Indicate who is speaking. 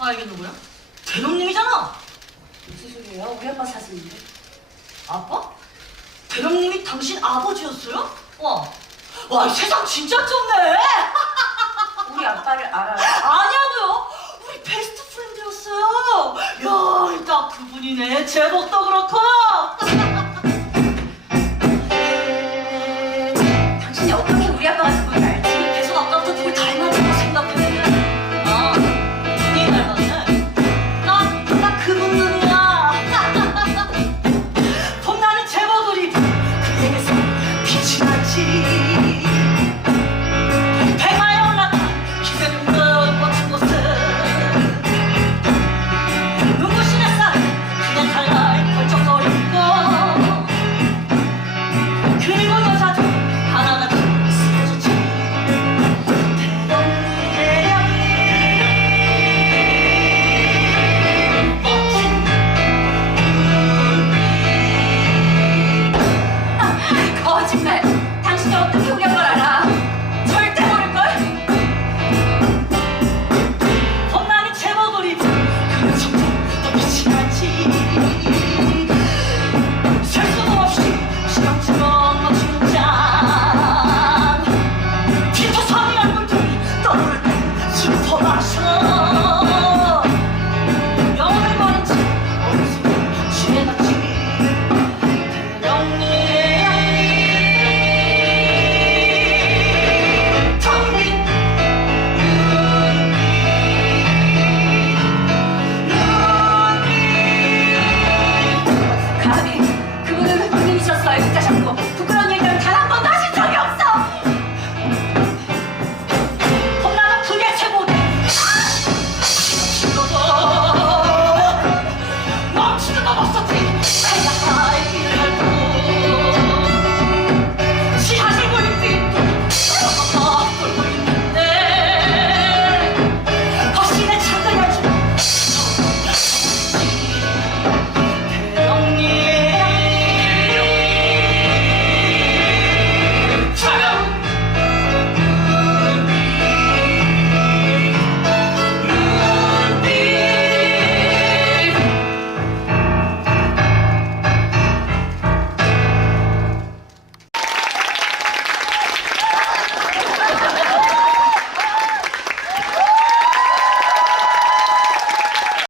Speaker 1: 아 이게 누구야? 대령님이잖아.
Speaker 2: 무슨 소리예요? 우리 아빠 사진인데.
Speaker 1: 아빠? 대령님이 당신 아버지였어요? 와, 와, 이 세상 진짜 좁네.
Speaker 2: 우리 아빠를 알아요?
Speaker 1: 아니야고요. 우리 베스트 프렌드였어요. 야, 딱 그분이네. 제복도 그렇고. see. also